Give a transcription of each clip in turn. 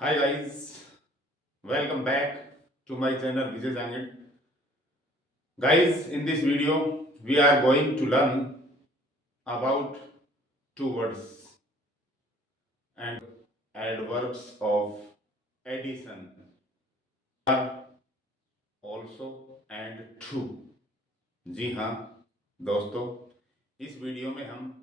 Hi guys, welcome back to my channel Vijay Jangid. Guys, in this video we are going to learn about two words and adverbs of addition are also and to। जी हाँ दोस्तों, इस video में हम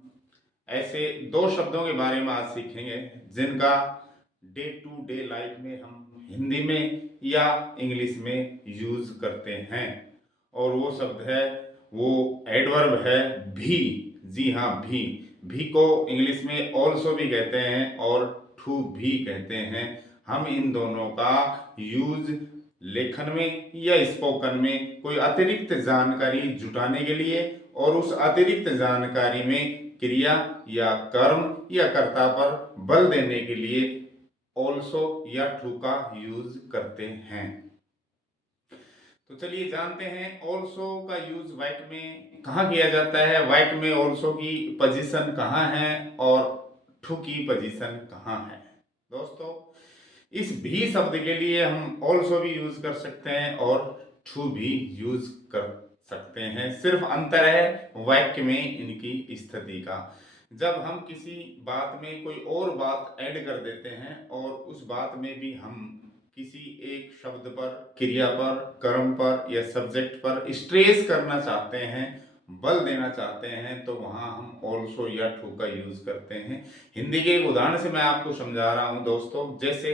ऐसे दो शब्दों के बारे में आज सीखेंगे जिनका डे टू डे लाइफ में हम हिंदी में या इंग्लिश में यूज करते हैं। और वो शब्द है, वो एडवर्ब है भी। जी हाँ, भी को इंग्लिश में ऑल्सो भी कहते हैं और टू भी कहते हैं। हम इन दोनों का यूज लेखन में या स्पोकन में कोई अतिरिक्त जानकारी जुटाने के लिए और उस अतिरिक्त जानकारी में क्रिया या कर्म या कर्ता पर बल देने के लिए ऑल्सो या टू का यूज करते हैं। तो चलिए जानते हैं ऑल्सो का यूज वाइट में कहाँ किया जाता है, वाइट में ऑल्सो की पोजीशन कहाँ है और टू की पोजीशन कहाँ है। दोस्तों, इस भी शब्द के लिए हम ऑल्सो भी यूज कर सकते हैं और टू भी यूज कर सकते हैं। सिर्फ अंतर है वाक्य में इनकी स्थिति का। जब हम किसी बात में कोई और बात ऐड कर देते हैं और उस बात में भी हम किसी एक शब्द पर, क्रिया पर, कर्म पर या सब्जेक्ट पर स्ट्रेस करना चाहते हैं, बल देना चाहते हैं, तो वहां हम ऑल्सो या टू का यूज करते हैं। हिंदी के एक उदाहरण से मैं आपको समझा रहा हूं दोस्तों। जैसे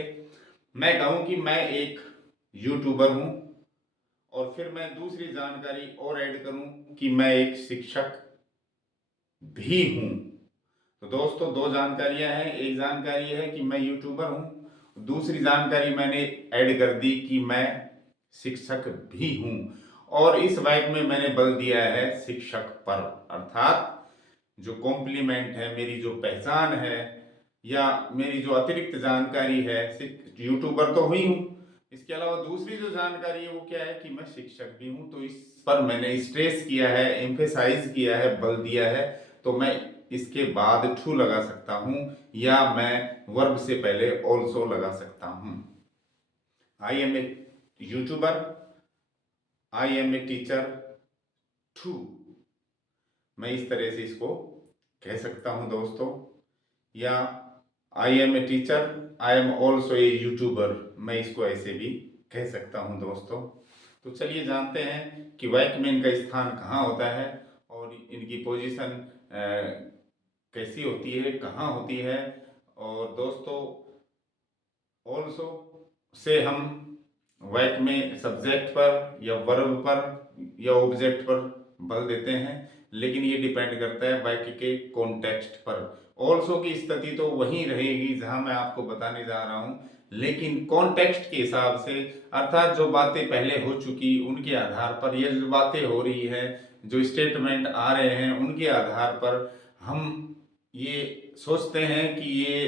मैं कहूं कि मैं एक यूट्यूबर हूं और फिर मैं दूसरी जानकारी और ऐड करूं कि मैं एक शिक्षक भी हूं। तो दोस्तों, दो जानकारियां हैं। एक जानकारी है कि मैं यूट्यूबर हूं, दूसरी जानकारी मैंने ऐड कर दी कि मैं शिक्षक भी हूं। और इस वाक्य में मैंने बल दिया है शिक्षक पर, अर्थात जो कॉम्प्लीमेंट है, मेरी जो पहचान है या मेरी जो अतिरिक्त जानकारी है, यूट्यूबर तो हुई हूं, इसके अलावा दूसरी जो जानकारी है वो क्या है कि मैं शिक्षक भी हूं। तो इस पर मैंने स्ट्रेस किया है, एम्फेसाइज किया है, बल दिया है। तो मैं इसके बाद टू लगा सकता हूं या मैं वर्ब से पहले ऑल्सो लगा सकता हूं। I am a YouTuber, I am a teacher too, मैं इस तरह से इसको कह सकता हूं दोस्तों। या I am a teacher, I am also a YouTuber, मैं इसको ऐसे भी कह सकता हूं दोस्तों। तो चलिए जानते हैं कि वाक्य में इनका स्थान कहाँ होता है और इनकी पोजीशन कैसी होती है, कहाँ होती है। और दोस्तों, ऑल्सो से हम वाक्य में सब्जेक्ट पर या वर्ब पर या ऑब्जेक्ट पर बल देते हैं, लेकिन ये डिपेंड करता है वाक्य के कॉन्टेक्स्ट पर। ऑल्सो की स्थिति तो वही रहेगी जहां मैं आपको बताने जा रहा हूं, लेकिन कॉन्टेक्स्ट के हिसाब से, अर्थात जो बातें पहले हो चुकी उनके आधार पर या जो बातें हो रही है, जो स्टेटमेंट आ रहे हैं, उनके आधार पर हम ये सोचते हैं कि ये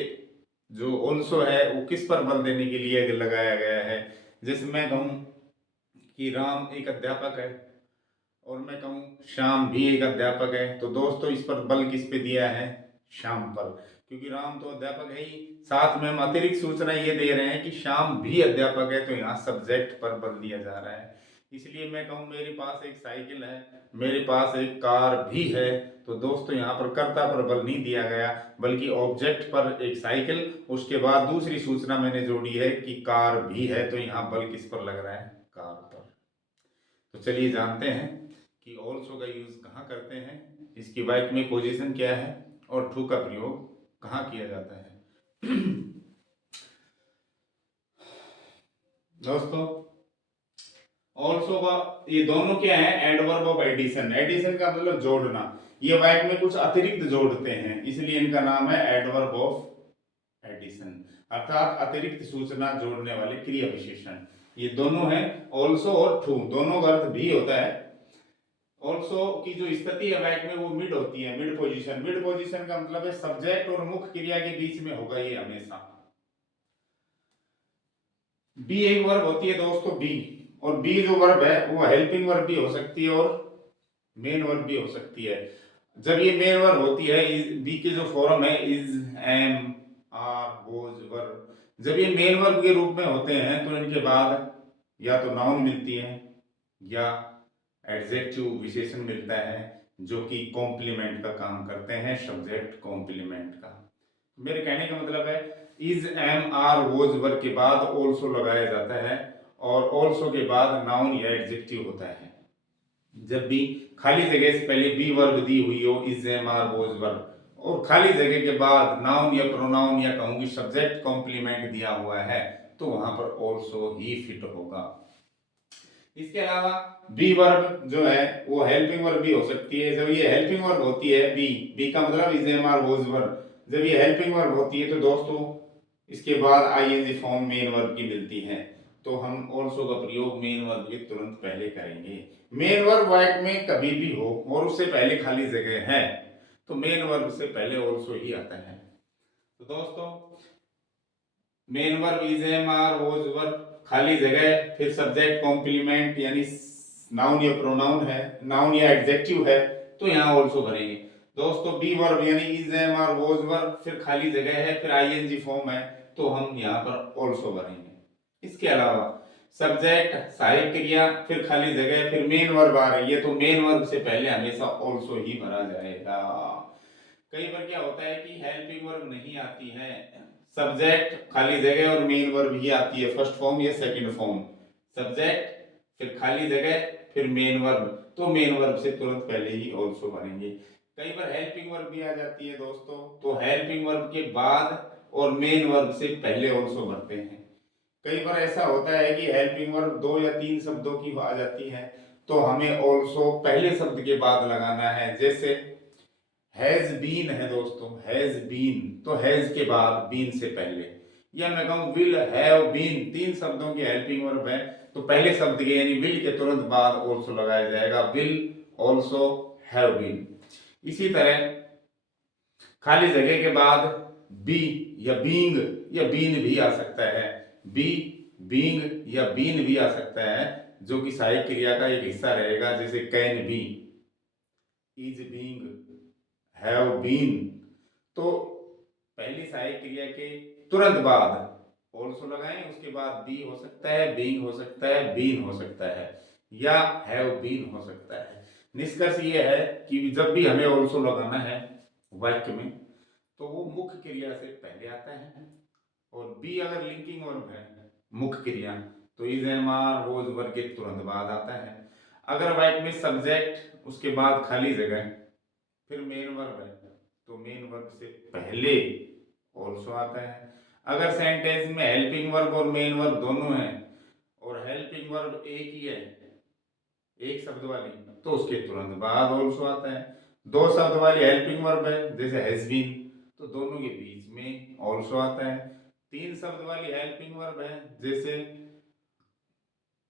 जो ऑल्सो है वो किस पर बल देने के लिए लगाया गया है। जैसे मैं कहूँ कि राम एक अध्यापक है और मैं कहूँ श्याम भी एक अध्यापक है, तो दोस्तों इस पर बल किस पे दिया है? श्याम पर, क्योंकि राम तो अध्यापक है ही, साथ में हम अतिरिक्त सूचना ये दे रहे हैं कि श्याम भी अध्यापक है, तो यहाँ सब्जेक्ट पर बल दिया जा रहा है। इसलिए मैं कहूँ मेरे पास एक साइकिल है, मेरे पास एक कार भी है, तो दोस्तों यहाँ पर कर्ता पर बल नहीं दिया गया, बल्कि ऑब्जेक्ट पर एक साइकिल, उसके बाद दूसरी सूचना मैंने जोड़ी है कि कार भी है, तो यहाँ बल किस पर लग रहा है? कार पर। तो चलिए जानते हैं कि ऑल्सो का यूज कहाँ करते हैं, इसकी वाक्य में पोजीशन क्या है और टू का प्रयोग कहाँ किया जाता है। दोस्तों, ऑल्सो का ये दोनों क्या है? Adverb of addition. एडिशन का मतलब जोड़ना। ये वाक्य में कुछ अतिरिक्त जोड़ते हैं, इसलिए इनका नाम है एडवर्ब ऑफ एडिशन, अर्थात अतिरिक्त सूचना जोड़ने वाले क्रिया विशेषण। ये दोनों है, ऑल्सो और टू, दोनों का अर्थ भी होता है। ऑल्सो की जो स्थिति है वाक्य में वो मिड होती है, मिड पोजीशन। मिड पोजीशन का मतलब है सब्जेक्ट और मुख्य क्रिया के बीच में होगा ये हमेशा। बी एक वर्ब होती है दोस्तों, बी, और बी जो वर्ब है वो हेल्पिंग वर्ब भी हो सकती है और मेन वर्ब भी हो सकती है। जब ये मेन वर्ब होती है, बी के जो फॉर्म है इज, एम, आर, वोज, वर, जब ये मेन वर्ब के रूप में होते हैं तो इनके बाद या तो नाउन मिलती है या एडजेक्टिव विशेषण मिलता है जो कि कॉम्प्लीमेंट का काम करते हैं, सब्जेक्ट कॉम्प्लीमेंट का। मेरे कहने का मतलब है is am are was verb के बाद ऑल्सो लगाया जाता है और ऑल्सो के बाद नाउन या एडजेक्टिव होता है। जब भी खाली जगह से पहले बी वर्ब दी हुई हो, is am are was verb, और खाली जगह के बाद नाउन या प्रोनाउन या कहूंगी सब्जेक्ट कॉम्प्लीमेंट दिया हुआ है तो वहां पर ऑल्सो ही फिट होगा। इसके अलावा बी वर्ब जो है वो हेल्पिंग वर्ब भी हो सकती है। जब ये हेल्पिंग वर्ब होती है बी का मतलब is am are was verb, जब ये हेल्पिंग वर्ब होती है तो दोस्तों इसके बाद आईएनजी फॉर्म मेन वर्ब की मिलती है, तो हम ऑल्सो का प्रयोग मेन वर्ब के तुरंत पहले करेंगे। मेन वर्ब वाक्य में कभी भी हो और उससे पहले खाली जगह है तो मेन वर्ब से पहले ऑल्सो ही आता है। तो दोस्तों main verb is am are was verb, खाली जगह, फिर सब्जेक्ट कॉम्प्लीमेंट यानी नाउन या प्रोनाउन है, नाउन या एडजेक्टिव है तो यहाँ ऑल्सो भरेंगे। दोस्तों बी वर्ब यानी is am are was verb, फिर खाली जगह है, फिर आईएनजी फॉर्म है तो हम यहाँ पर ऑल्सो भरेंगे। इसके अलावा सब्जेक्ट सहायक क्रिया, फिर खाली जगह, फिर मेन वर्ब आ रही है तो मेन वर्ब से पहले हमेशा ऑल्सो ही भरा जाएगा। कई बार क्या होता है कि हेल्पिंग वर्ब नहीं आती है, सब्जेक्ट खाली जगह और मेन वर्ब ही आती है, फर्स्ट फॉर्म या सेकंड फॉर्म, सब्जेक्ट फिर खाली जगह फिर मेन वर्ब, तो मेन वर्ब से तुरंत पहले ही ऑल्सो बनेंगे। कई बार हेल्पिंग वर्ब भी आ जाती है दोस्तों, तो हेल्पिंग वर्ब के बाद और मेन वर्ब से पहले ऑल्सो भरते हैं। कई बार ऐसा होता है कि हेल्पिंग वर्ब 2 या 3 शब्दों की आ जाती है तो हमें ऑल्सो पहले शब्द के बाद लगाना है। जैसे हैज बीन है दोस्तों, हैज बीन तो हैज के बाद बीन से पहले, या मैं कहूं विल हैव बीन, 3 शब्दों की हेल्पिंग वर्ब है तो पहले शब्द के यानी विल के तुरंत बाद ऑल्सो लगाया जाएगा, विल ऑल्सो हैव बीन। इसी तरह खाली जगह के बाद बी या बीइंग या बीन भी आ सकता है, बी बीइंग या बीन भी आ सकता है जो कि सहायक क्रिया का एक हिस्सा रहेगा, जैसे can be, is being, have been. तो पहली सहायक क्रिया के तुरंत बाद ऑल्सो लगाएं, उसके बाद बी हो सकता है, बीइंग हो सकता है, बीन हो सकता है या हैव बीन हो सकता है। निष्कर्ष ये है कि जब भी हमें ऑल्सो लगाना है वाक्य में तो वो मुख्य क्रिया से पहले आता है, और बी अगर लिंकिंग वर्ब है मुख्य क्रिया तो is am are was verb के तुरंत बाद आता है। अगर वाक्य में सब्जेक्ट उसके बाद खाली जगह फिर मेन वर्ब है तो मेन वर्ब से पहले ऑल्सो आता है। अगर सेंटेंस में हेल्पिंग वर्ब और मेन वर्ब दोनों हैं और हेल्पिंग वर्ब एक ही है, एक शब्द वाली, तो उसके तुरंत बाद ऑल्सो आता है। 2 शब्द वाली हेल्पिंग वर्ब है जैसे हैज बीन तो दोनों के बीच में ऑल्सो आता है। 3 शब्द वाली हेल्पिंग वर्ब है जैसे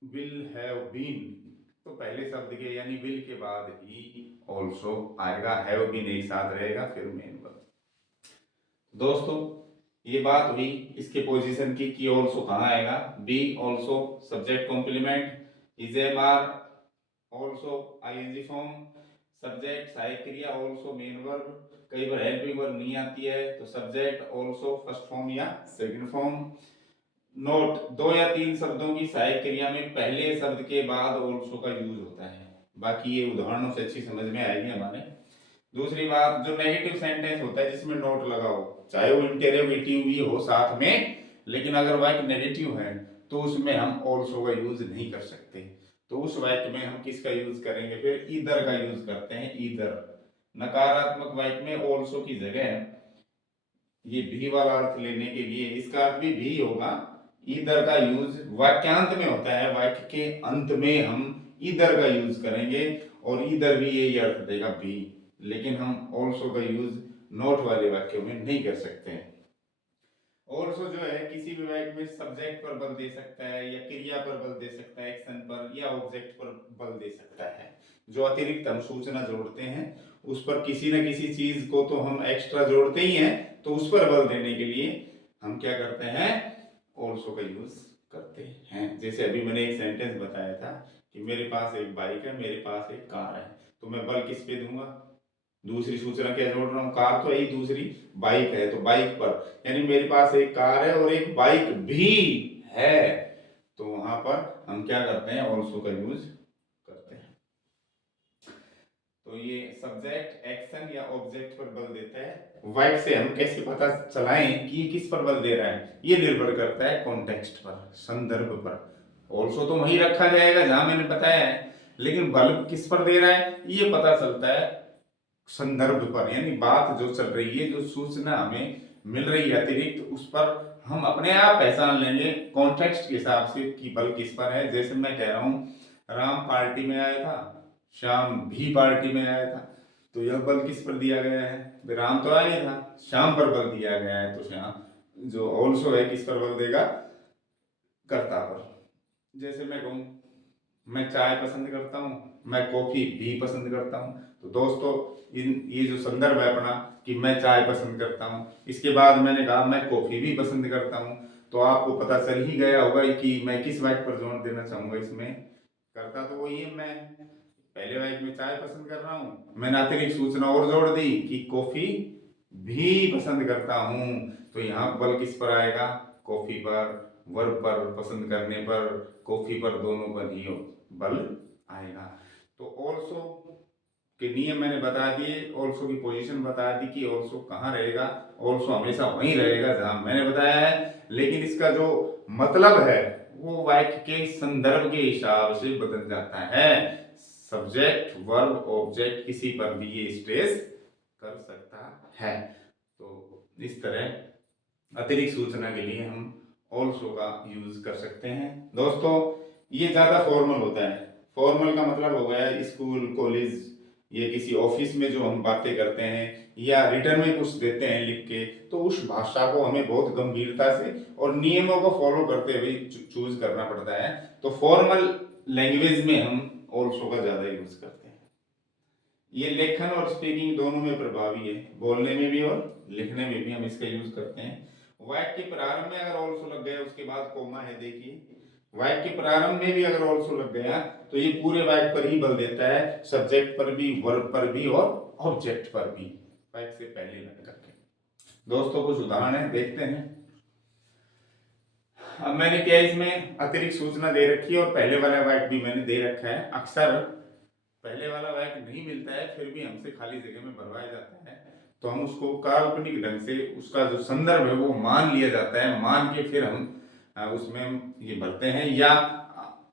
विल हैव बीन तो पहले शब्द के यानी विल के बाद ही ऑल्सो आएगा, हैव बीन एक साथ रहेगा फिर मेन वर्ब। दोस्तों ये बात हुई इसके पोजीशन की कि ऑल्सो कहाँ आएगा, be also subject complement, is am are also ING form, subject सहायक क्रिया ऑल्सो मेन वर्ब, कई बार हेल्पिंग वर्ब नहीं आती है तो सब्जेक्ट ऑल्सो फर्स्ट फॉर्म या सेकंड फॉर्म। नोट 2 या 3 शब्दों की सहायक क्रिया में पहले शब्द के बाद ऑल्सो का यूज होता है, बाकी ये उदाहरणों से अच्छी समझ में आएगी हमारे। दूसरी बात जो नेगेटिव सेंटेंस होता है जिसमें नोट लगाओ, चाहे वो इंटेरोगेटिव भी हो साथ में, लेकिन अगर वाक्य नेगेटिव है तो उसमें हम ऑल्सो का यूज नहीं कर सकते, तो उस वाक्य में हम किसका यूज करेंगे, फिर ईदर का यूज करते हैं, ईदर। नकारात्मक वाक्य में ऑल्सो की जगह ये भी वाला अर्थ लेने के लिए इसका अर्थ भी होगा, ईदर का यूज वाक्यांत में होता है, वाक्य के अंत में हम ईदर का यूज करेंगे और ईदर भी यही अर्थ देगा भी, लेकिन हम ऑल्सो का यूज नोट वाले वाक्यों में नहीं कर सकते हैं। ऑल्सो जो है किसी भी वाक्य में सब्जेक्ट पर बल दे सकता है या क्रिया पर बल दे सकता है, एक्शन पर या ऑब्जेक्ट पर बल दे सकता है। जो अतिरिक्त हम सूचना जोड़ते हैं उस पर किसी न किसी चीज को तो हम एक्स्ट्रा जोड़ते ही हैं, तो उस पर बल देने के लिए हम क्या करते हैं, ऑल्सो का यूज करते हैं। जैसे अभी मैंने एक सेंटेंस बताया था कि मेरे पास एक बाइक है, मेरे पास एक कार है, तो मैं बल किस पे दूंगा, दूसरी सूचना क्या जोड़ रहा हूँ, कार तो यही, दूसरी बाइक है, तो बाइक पर, यानी मेरे पास एक कार है और एक बाइक भी है, तो वहां पर हम क्या करते हैं, ऑल्सो का यूज करते हैं। तो ये सब्जेक्ट एक्शन या ऑब्जेक्ट पर बल देता है। वर्ब से हम कैसे पता चलाएं कि ये किस पर बल दे रहा है, ये निर्भर करता है कॉन्टेक्स्ट पर, संदर्भ पर। ऑल्सो तो वही रखा जाएगा जहां मैंने बताया है, लेकिन बल किस पर दे रहा है ये पता चलता है संदर्भ पर, यानी बात जो चल रही है, जो सूचना हमें मिल रही है अतिरिक्त, उस पर हम अपने आप पहचान लेंगे कॉन्टेक्स्ट के हिसाब से कि बल किस पर है। जैसे मैं कह रहा हूँ राम पार्टी में आया था, श्याम भी पार्टी में आया था, तो यह बल किस पर दिया गया है, राम तो आया था, श्याम पर बल दिया गया है, तो श्याम जो ऑल्सो है किस पर बल देगा, कर्ता पर। जैसे मैं कहूँ मैं चाय पसंद करता हूँ, मैं कॉफी भी पसंद करता हूँ, तो दोस्तों ये जो संदर्भ है अपना कि मैं चाय पसंद करता हूँ, इसके बाद मैंने कहा मैं कॉफी भी पसंद करता हूँ, तो आपको पता चल ही गया होगा कि मैं किस वाक्य पर जोर देना चाहूंगा। इसमें करता तो वही है, मैं पहले वाक्य में चाय पसंद कर रहा हूँ, मैंने अतिरिक्त सूचना और जोड़ दी कि कॉफी भी पसंद करता हूँ, तो यहाँ बल किस पर आएगा, कॉफी पर, वर्ब पर, पसंद करने पर, कॉफी पर, दोनों पर ही बल आएगा। तो ऑल्सो के नियम मैंने बता दिए, ऑल्सो की पोजीशन बता दी कि ऑल्सो कहाँ रहेगा, ऑल्सो हमेशा वहीं रहेगा जहां मैंने बताया है, लेकिन इसका जो मतलब है वो वाक्य के संदर्भ के हिसाब से बदल जाता है। सब्जेक्ट वर्ब ऑब्जेक्ट किसी पर भी ये स्ट्रेस कर सकता है। तो इस तरह अतिरिक्त सूचना के लिए हम ऑल्सो का यूज कर सकते हैं। दोस्तों ये ज्यादा फॉर्मल होता है, फॉर्मल का मतलब हो गया स्कूल कॉलेज या किसी ऑफिस में जो हम बातें करते हैं या रिटर्न में कुछ देते हैं लिख के, तो उस भाषा को हमें बहुत गंभीरता से और नियमों को फॉलो करते हुए चूज करना पड़ता है। तो फॉर्मल लैंग्वेज में हम ऑल्सो का ज्यादा यूज करते हैं। ये लेखन और स्पीकिंग दोनों में प्रभावी है, बोलने में भी और लिखने में भी हम इसका यूज करते हैं। वाक्य के प्रारंभ में अगर ऑल्सो लग गया, उसके बाद कोमा है, देखिए वाक्य के प्रारंभ में भी अगर ऑल्सो लग गया तो ये पूरे वाक्य पर ही बल देता है, सब्जेक्ट पर भी, वर्ब पर भी और ऑब्जेक्ट पर भी, वाक्य से पहले लग करके। दोस्तों कुछ उदाहरण है, देखते हैं। अब मैंने क्या इसमें अतिरिक्त सूचना दे रखी है और पहले वाला वाक्य भी मैंने दे रखा है। अक्सर पहले वाला वाक्य नहीं मिलता है फिर भी हमसे खाली जगह में भरवाया जाता है, तो हम उसको काल्पनिक ढंग से उसका जो संदर्भ है वो मान लिया जाता है, मान के फिर हम उसमें हम ये भरते हैं। या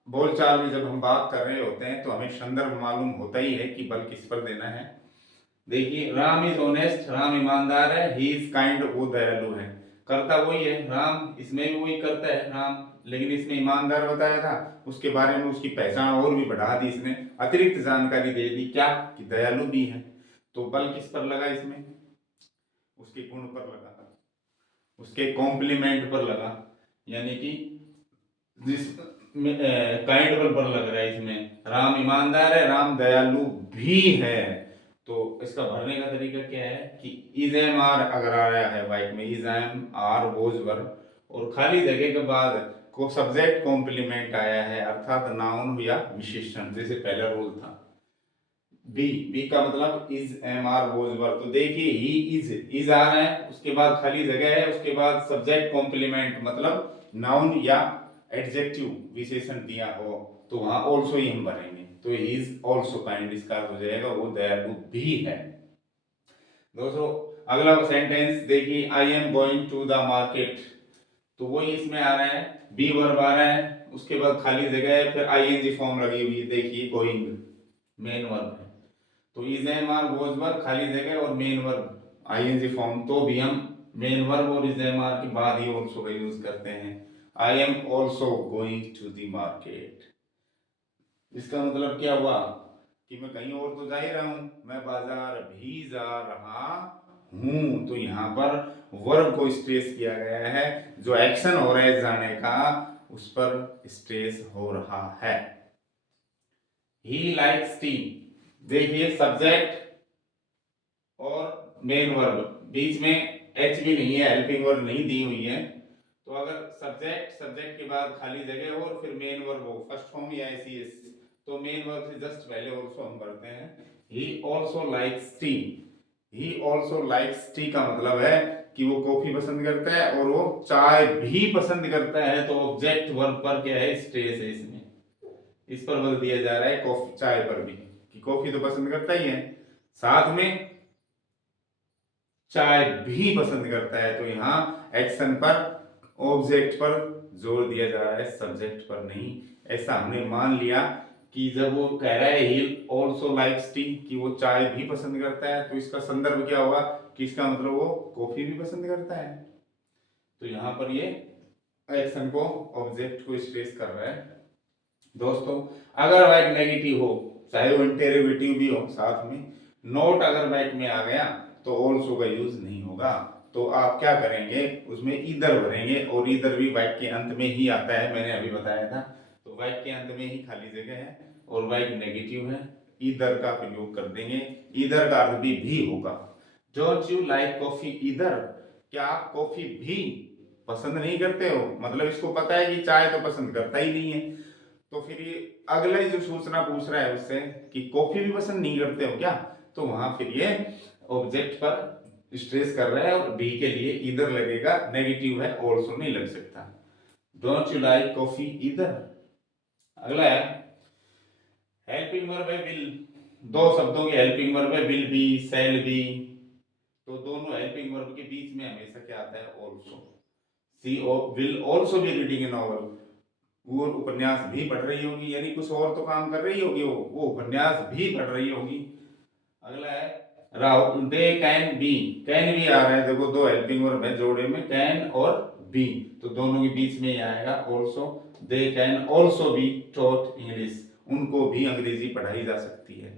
बोलचाल में जब हम बात कर रहे होते हैं तो हमें संदर्भ मालूम होता ही है कि बल किस पर देना है। देखिए राम इज ऑनेस्ट, राम ईमानदार है, ही इज काइंड, वो दयालु है, करता वही है राम, इसमें भी वही करता है राम, लेकिन इसमें ईमानदार बताया था, उसके बारे में उसकी पहचान और भी बढ़ा दी, इसने अतिरिक्त जानकारी दे दी क्या कि दयालु भी है। तो बल किस पर लगा, इसमें उसके गुण पर लगा, उसके कॉम्प्लीमेंट पर लगा, यानी कि जिस काइंड पर लग रहा है, इसमें राम ईमानदार है, राम दयालु भी है। तो इसका भरने का तरीका क्या है कि इज एम आर अगर आया है वाक्य में, is am are was verb, और खाली जगह के बाद को सब्जेक्ट कॉम्प्लीमेंट आया है अर्थात नाउन या विशेषण, जैसे पहला रूल था। बी, बी का मतलब is am are was verb, तो देखिए ही इज आ रहा है, उसके बाद खाली जगह है, उसके बाद सब्जेक्ट कॉम्प्लीमेंट मतलब नाउन या एडजेक्टिव विशेषण दिया हो, तो वहां ऑल्सो ही हम भरेंगे, तो ही इज ऑल्सो काइंड, इसका हो जाएगा वो दयालु भी है। दोस्तों अगला सेंटेंस देखिए, I am going to the market, तो वही इसमें आ रहा है, बी वर्ब आ रहा है, उसके बाद खाली जगह है, फिर आईएनजी फॉर्म लगी हुई है, देखिए गोइंग मेन वर्ब है, तो is am are was verb खाली जगह और मेन वर्ब आईएनजी फॉर्म, तो भी हम मेन वर्ब और इज एम आर के बाद ही ऑल्सो का यूज करते हैं। I am also going to the market, इसका मतलब क्या हुआ कि मैं कहीं और तो जा ही रहा हूं, मैं बाजार भी जा रहा हूं, तो यहां पर वर्ब को स्ट्रेस किया गया है, जो एक्शन हो रहा है जाने का उस पर स्ट्रेस हो रहा है। ही लाइक्स टी, देखिए सब्जेक्ट और मेन वर्ब, बीच में एच भी नहीं है, हेल्पिंग वर्ब नहीं दी हुई है, तो अगर सब्जेक्ट के बाद खाली जगह हो और फिर मेन वर्ब हो, फर्स्ट फॉर्म या एसीएस, तो मेन वर्ब से जस्ट पहले ऑल्सो हम करते हैं। He also likes T. He also likes T का मतलब है कि वो कॉफी पसंद करता है और वो चाय भी पसंद करता है। तो ऑब्जेक्ट वर्ब पर क्या है, स्ट्रेस है इसमें, इस पर बल दिया जा रहा है कॉफी चाय पर भी, कि कॉफी तो पसंद करता ही है, साथ में चाय भी पसंद करता है। तो यहाँ एक्शन पर, ऑब्जेक्ट पर जोर दिया जा रहा है, सब्जेक्ट पर नहीं। ऐसा हमने मान लिया कि जब वो कह रहा है ही ऑल्सो लाइक्स टी, कि वो चाय भी पसंद करता है, तो इसका संदर्भ क्या होगा कि इसका मतलब वो कॉफी भी पसंद करता है। तो यहाँ पर ये एक्शन को, ऑब्जेक्ट को स्ट्रेस कर रहा है। दोस्तों अगर वाइक नेगेटिव हो, चाहे वो इंटेरोगेटिव भी हो, साथ में नोट अगर बैक में आ गया तो ऑल्सो का यूज नहीं होगा। तो आप क्या करेंगे, उसमें ईदर भरेंगे, और ईदर भी वाइक के अंत में ही आता है, मैंने अभी बताया था। तो वाइक के अंत में ही खाली जगह है और वाइक नेगेटिव है, ईदर का प्रयोग कर देंगे। ईदर का अर्थ भी होगा। Don't you like coffee either, क्या आप कॉफी भी पसंद नहीं करते हो, मतलब इसको पता है कि चाय तो पसंद करता ही नहीं है। तो फिर ये अगला ही जो सूचना पूछ रहा है उससे कि कॉफी भी पसंद नहीं करते हो क्या, तो वहां फिर ये ऑब्जेक्ट पर स्ट्रेस कर रहा है और बी के लिए इधर लगेगा, नेगेटिव है, ऑल्सो नहीं लग सकता। डोंट यू लाइक कॉफी इधर। अगला है हेल्पिंग वर्ब है विल, दो शब्दों के हेल्पिंग वर्ब है विल बी, शैल बी। तो दोनों हेल्पिंग वर्ब के बीच में हमेशा क्या आता है, also. She will also be reading a novel, वो उपन्यास भी पढ़ रही होगी, यानी कुछ और तो काम कर रही होगी, वो उपन्यास भी पढ़ रही होगी। अगला है Rahul, they can be, can भी आ रहा है, देखो दो हेल्पिंग वर्ब है जोड़े में, कैन और बी, तो दोनों के बीच में ही आएगा also. They can also be taught English, उनको भी अंग्रेजी पढ़ाई जा सकती है,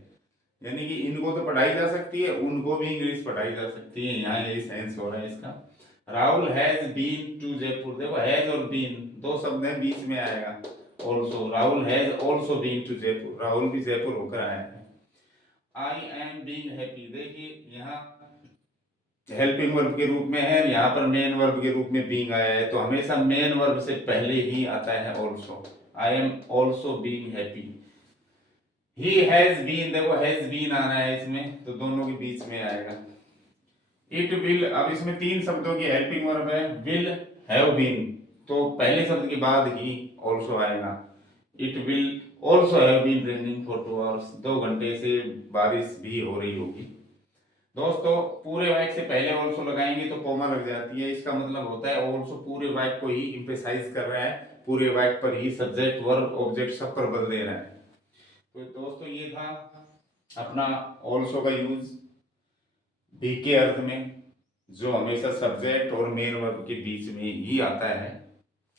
यानी कि इनको तो पढ़ाई जा सकती है, उनको भी इंग्लिश पढ़ाई जा सकती है, यहाँ ये सेंस हो रहा है इसका। Rahul has been to Jaipur, देखो हैज और बीन दो शब्द हैं, बीच में आएगा also. Rahul has also been to Jaipur, Rahul भी जयपुर होकर आया है। आई एम बीइंग हैप्पी, देखिए यहाँ हेल्पिंग वर्ब के रूप में है, यहाँ पर मेन वर्ब के रूप में बीइंग आया है, तो हमेशा मेन वर्ब से पहले ही आता है also. I am also being happy. He has been, देखो हैज बीन आ रहा है इसमें, तो दोनों के बीच में आएगा। इट विल, अब इसमें तीन शब्दों की हेल्पिंग वर्ब है, विल, हैव बीन, तो पहले शब्द के बाद ही ऑल्सो आएगा। It will also have been raining for 2 hours, 2 घंटे से बारिश भी हो रही होगी। दोस्तों पूरे वाक्य से पहले ऑल्सो लगाएंगे तो कॉमा लग जाती है, इसका मतलब होता है ऑल्सो पूरे वाक्य को ही एम्फेसाइज कर रहा है, पूरे वाक्य पर ही सब्जेक्ट वर्ब ऑब्जेक्ट सब पर बल दे रहा है। तो दोस्तों ये था अपना ऑल्सो का यूज बी के अर्थ में, जो हमेशा सब्जेक्ट और मेन वर्ब के बीच में ही आता है,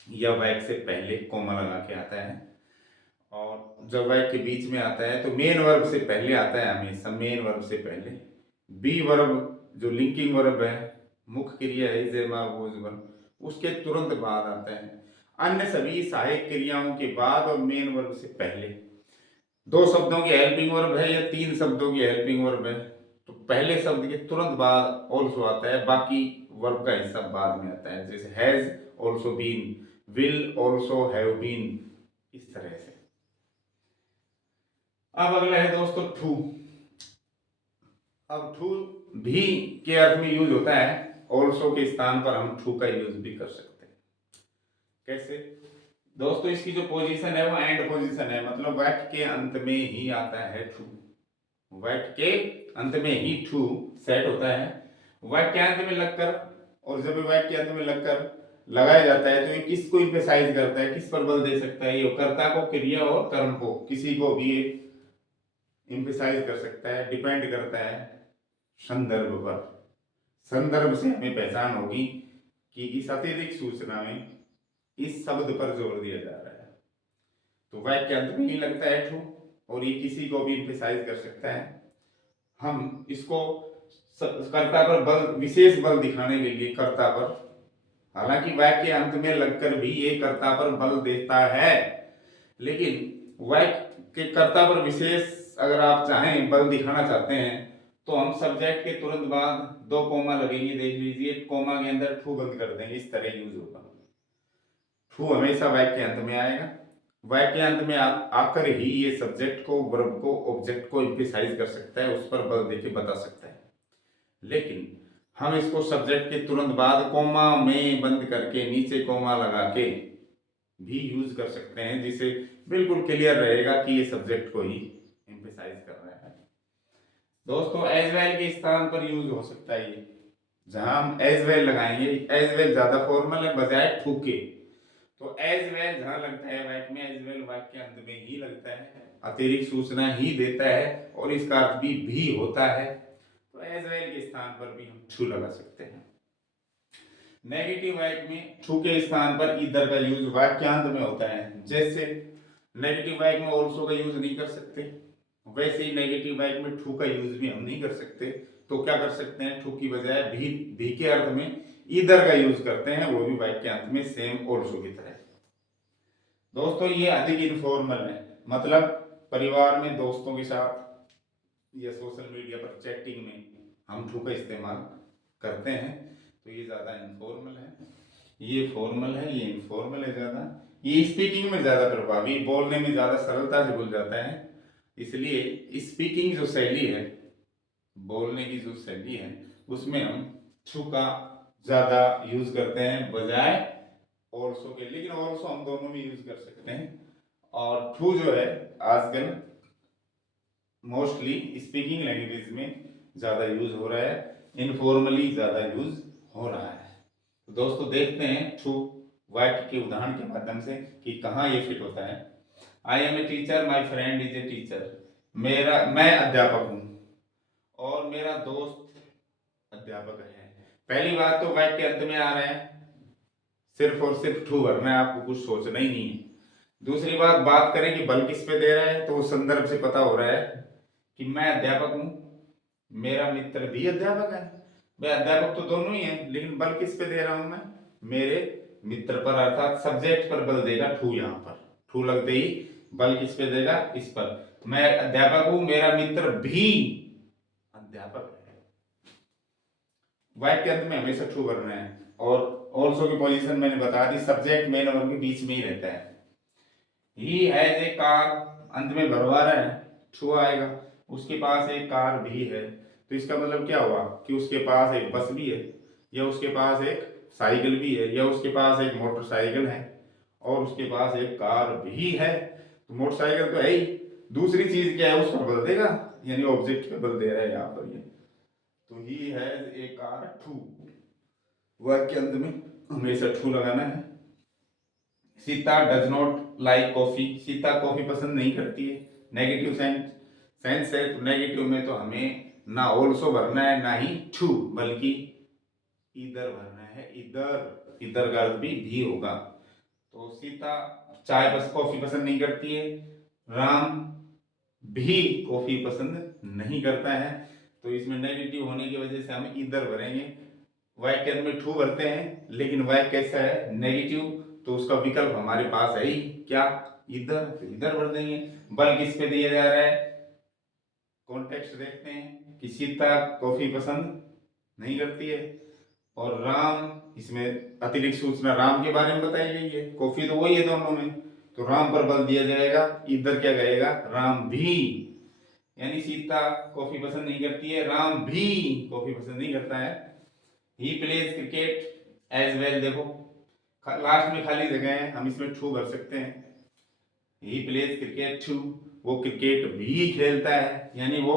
या वाक्य से पहले कोमा लगा के आता है। और जब वाक्य के बीच में आता है तो मेन वर्ब से पहले आता है, हमेशा मेन वर्ब से पहले। बी वर्ब जो लिंकिंग वर्ब है, मुख्य क्रिया है, इज ए वर्ब वर्ब, उसके तुरंत बाद आता है। अन्य सभी सहायक क्रियाओं के बाद और मेन वर्ब से पहले। दो शब्दों की हेल्पिंग वर्ब है या तीन शब्दों की हेल्पिंग वर्ब है, तो पहले शब्द के तुरंत बाद ऑल्सो आता है, बाकी वर्ब का हिस्सा बाद में आता है, जैसे has also been, will also have been, इस तरह से। अब अगला है दोस्तों टू। अब टू भी के अर्थ में यूज होता है, ऑल्सो के स्थान पर हम टू का यूज भी कर सकते हैं। कैसे दोस्तों, इसकी जो पोजीशन है वो एंड पोजीशन है, मतलब वाक्य के अंत में ही आता है टू, वाक्य के अंत में ही टू सेट होता है, वाक्यांत में लगकर। और जब वाक्यांत में लगकर लगाया जाता है तो ये किसको एम्फेसाइज करता है, किस पर बल दे सकता है, ये कर्ता को, क्रिया और कर्म को, किसी को भी एम्फेसाइज कर सकता है, डिपेंड करता है संदर्भ पर। संदर्भ से हमें पहचान होगी कि इस अतिरिक्त सूचना में इस शब्द पर जोर दिया जा रहा है। तो वाक्य अंत में ही लगता है टू, और ये किसी को भी एम्फेसाइज कर सकता है। हम इसको कर्ता पर बल, विशेष बल दिखाने के लिए कर्ता पर, हालांकि वाक्य के अंत में लगकर भी ये कर्ता पर बल देता है, लेकिन वाक्य के कर्ता पर विशेष अगर आप चाहें बल दिखाना चाहते हैं तो हम सब्जेक्ट के तुरंत बाद दो कोमा लगेंगे, देख लीजिए, कोमा के अंदर टू बंद कर देंगे, इस तरह यूज होगा। टू हमेशा वाक्य के अंत में आएगा, वाक्य अंत में आकर ही ये सब्जेक्ट को, वर्ब को, ऑब्जेक्ट को एम्फेसाइज कर सकता है, उस पर बल देके बता सकता है। लेकिन हम इसको सब्जेक्ट के तुरंत बाद कोमा में बंद करके नीचे कोमा लगा के भी यूज कर सकते हैं, जिससे बिल्कुल क्लियर रहेगा कि ये सब्जेक्ट को ही एम्फेसाइज कर रहा है। दोस्तों एज वेल के स्थान पर यूज हो सकता है ये, जहां हम एज वेल लगाएंगे, एज वेल ज्यादा फॉर्मल है बजाय टू के। तो एज वेल जहां लगता है वाक्य में, एज वेल वाक्य अंत में ही लगता है, अतिरिक्त सूचना ही देता है और इसका अर्थ भी होता है। तो एज वेल के स्थान पर भी हम टू लगा सकते हैं। नेगेटिव वाक्य में टू के स्थान पर इधर का यूज वाक्यांत में होता है। जैसे नेगेटिव वाक्य में ऑल्सो का यूज नहीं कर सकते, वैसे ही नेगेटिव वाक्य में टू का यूज भी हम नहीं कर सकते। तो क्या कर सकते हैं, टू की बजाय भी के अर्थ में इधर का यूज करते हैं, वो भी वाक्यांत में सेम ऑल्सो की तरह। दोस्तों ये अधिक इनफॉर्मल है, मतलब परिवार में दोस्तों के साथ या सोशल मीडिया पर चैटिंग में हम टू का इस्तेमाल करते हैं। तो ये ज्यादा इनफॉर्मल है, ये फॉर्मल है, ये इनफॉर्मल है ज्यादा। ये स्पीकिंग में ज्यादा प्रभावी, बोलने में ज्यादा सरलता से बोल जाता है। इसलिए स्पीकिंग जो शैली है, बोलने की जो शैली है, उसमें हम टू का ज्यादा यूज करते हैं बजाय ऑल्सो के। लेकिन ऑल्सो हम दोनों में यूज कर सकते हैं। और टू जो है आजकल मोस्टली स्पीकिंग लैंग्वेज में ज्यादा यूज हो रहा है, इनफॉर्मली ज्यादा यूज हो रहा है। तो दोस्तों देखते हैं टू वाक्य के उदाहरण के माध्यम से कि कहाँ ये फिट होता है। I am a teacher, my friend is a teacher. मैं अध्यापक हूँ और मेरा दोस्त अध्यापक है। पहली बात तो वाक्य के अंत में आ रहे हैं, सिर्फ और सिर्फ टू भरना है, आपको कुछ सोचना ही नहीं है। दूसरी बात करें कि बल किस पे दे रहा है, तो संदर्भ से पता हो रहा है कि मैं अध्यापक हूं, मेरा मित्र भी अध्यापक है। भाई अध्यापक तो दोनों ही है, लेकिन बल किस पे दे रहा हूं मैं, मेरे मित्र पर, अर्थात सब्जेक्ट पर बल देगा टू। यहाँ पर टू लगते ही बल किस पे देगा, इस पर। मैं अध्यापक हूं, मेरा मित्र भी अध्यापक है। वाक्य के अंत में हमेशा टू भरना है। और ऑल्सो की पोजीशन मैंने बता दी, सब्जेक्ट मेन वर्ब के बीच में ही रहता है। ही हैज ए कार, अंत में भरवा रहा है, टू आएगा। उसके पास एक कार भी है, तो इसका मतलब क्या हुआ कि उसके पास एक बस भी है, या उसके पास एक साइकिल भी है, या उसके पास एक मोटरसाइकिल है, और उसके पास एक कार भी है। तो मोटरसाइकिल तो है ही, दूसरी चीज क्या है उस पर बल देगा, यानी ऑब्जेक्ट पे बल दे रहा है यहाँ पर ये। तो he has a car too, वाक्य के अंत में हमेशा टू लगाना है। Sita does not like coffee, Sita coffee पसंद नहीं करती है। नेगेटिव सेंस है, तो नेगेटिव में तो हमें ना ऑल्सो भरना है ना ही टू, बल्कि इधर भरना है, इधर। इधर का अर्थ भी होगा। तो सीता चाय बस कॉफी पसंद नहीं करती है, राम भी कॉफी पसंद नहीं करता है। तो इसमें नेगेटिव होने की वजह से हम इधर भरेंगे। वाक्य में टू भरते हैं, लेकिन वाक्य कैसा है, नेगेटिव, तो उसका विकल्प हमारे पास है ही क्या, इधर। तो इधर भर देंगे। बल किस पे दिया जा रहा है, कॉन्टेक्स्ट देखते हैं कि सीता कॉफी पसंद नहीं करती है, और राम, इसमें अतिरिक्त सूचना राम के बारे में बताई गई है, कॉफी तो वही है दोनों में, तो राम पर बल दिया जाएगा। इधर क्या कहेगा, राम भी, यानी सीता कॉफी पसंद नहीं करती है, राम भी कॉफी पसंद नहीं करता है। He plays cricket as well, देखो लास्ट में खाली जगह है, हम इसमें टू भर सकते हैं। ही प्लेज क्रिकेट टू, वो क्रिकेट भी खेलता है, यानी वो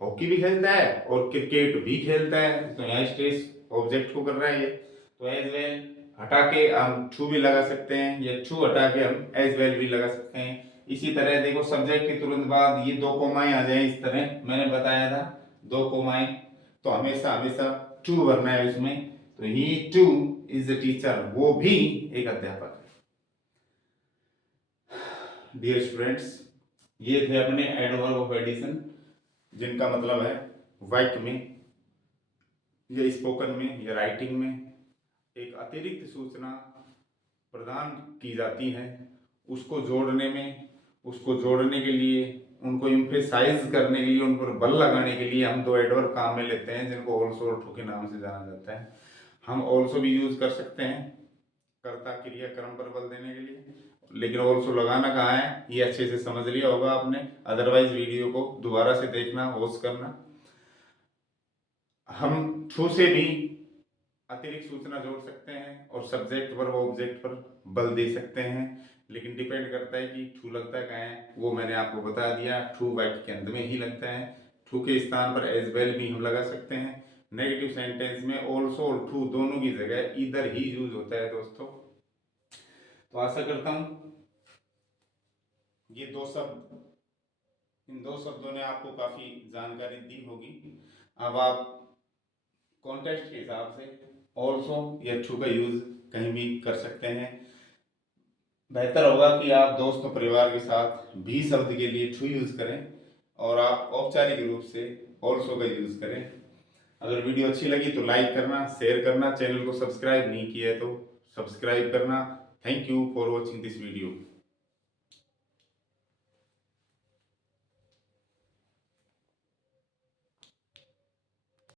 हॉकी भी खेलता है और क्रिकेट भी खेलता है। तो यहाँ स्ट्रेस ऑब्जेक्ट को कर रहा है ये। तो एज वेल हटा के हम टू भी लगा सकते हैं, या टू हटा के हम एज वेल भी लगा सकते हैं। इसी तरह देखो सब्जेक्ट के तुरंत बाद ये दो कोमाएं आ जाए, इस तरह मैंने बताया था, दो कोमाएं, तो हमेशा हमेशा टू भरना है उसमें। तो ही टू इज अ टीचर, वो भी एक अध्यापक है। डियर स्टूडेंट्स, ये थे अपने एडवर्ब ऑफ एडिशन, जिनका मतलब है वाक्य में या स्पोकन में या राइटिंग में एक अतिरिक्त सूचना प्रदान की जाती है, उसको जोड़ने में, उसको जोड़ने के लिए, उनको इम्फेसाइज करने के लिए, उन पर बल लगाने के लिए हम दो एडवर्ब काम में लेते हैं, जिनको ऑल्सो और टू के नाम से जाना जाता है। हम ऑल्सो भी यूज कर सकते हैं कर्ता क्रिया कर्म पर बल देने के लिए, लेकिन ऑल्सो लगाना कहाँ है ये अच्छे से समझ लिया होगा आपने। अदरवाइज वीडियो को दोबारा से देखना, वॉच करना। हम टू से भी अतिरिक्त सूचना जोड़ सकते हैं और सब्जेक्ट पर व ऑब्जेक्ट पर बल दे सकते हैं, लेकिन डिपेंड करता है कि टू लगता कहाँ है। वो मैंने आपको बता दिया, टू वाक्य के अंत में ही लगता है। टू के स्थान पर एज वेल भी हम लगा सकते हैं। नेगेटिव सेंटेंस में ऑल्सो और टू दोनों की जगह इधर ही यूज होता है दोस्तों। तो आशा करता हूं ये दो शब्द, इन दो शब्दों ने आपको काफी जानकारी दी होगी। अब आप कॉन्टेक्स्ट के हिसाब से ऑल्सो या टू का यूज कहीं भी कर सकते हैं। बेहतर होगा कि आप दोस्तों परिवार के साथ भी शब्द के लिए टू यूज करें और आप औपचारिक रूप से ऑल्सो का यूज करें। अगर वीडियो अच्छी लगी तो लाइक करना, शेयर करना, चैनल को सब्सक्राइब नहीं किया है तो सब्सक्राइब करना। Thank you for watching this video.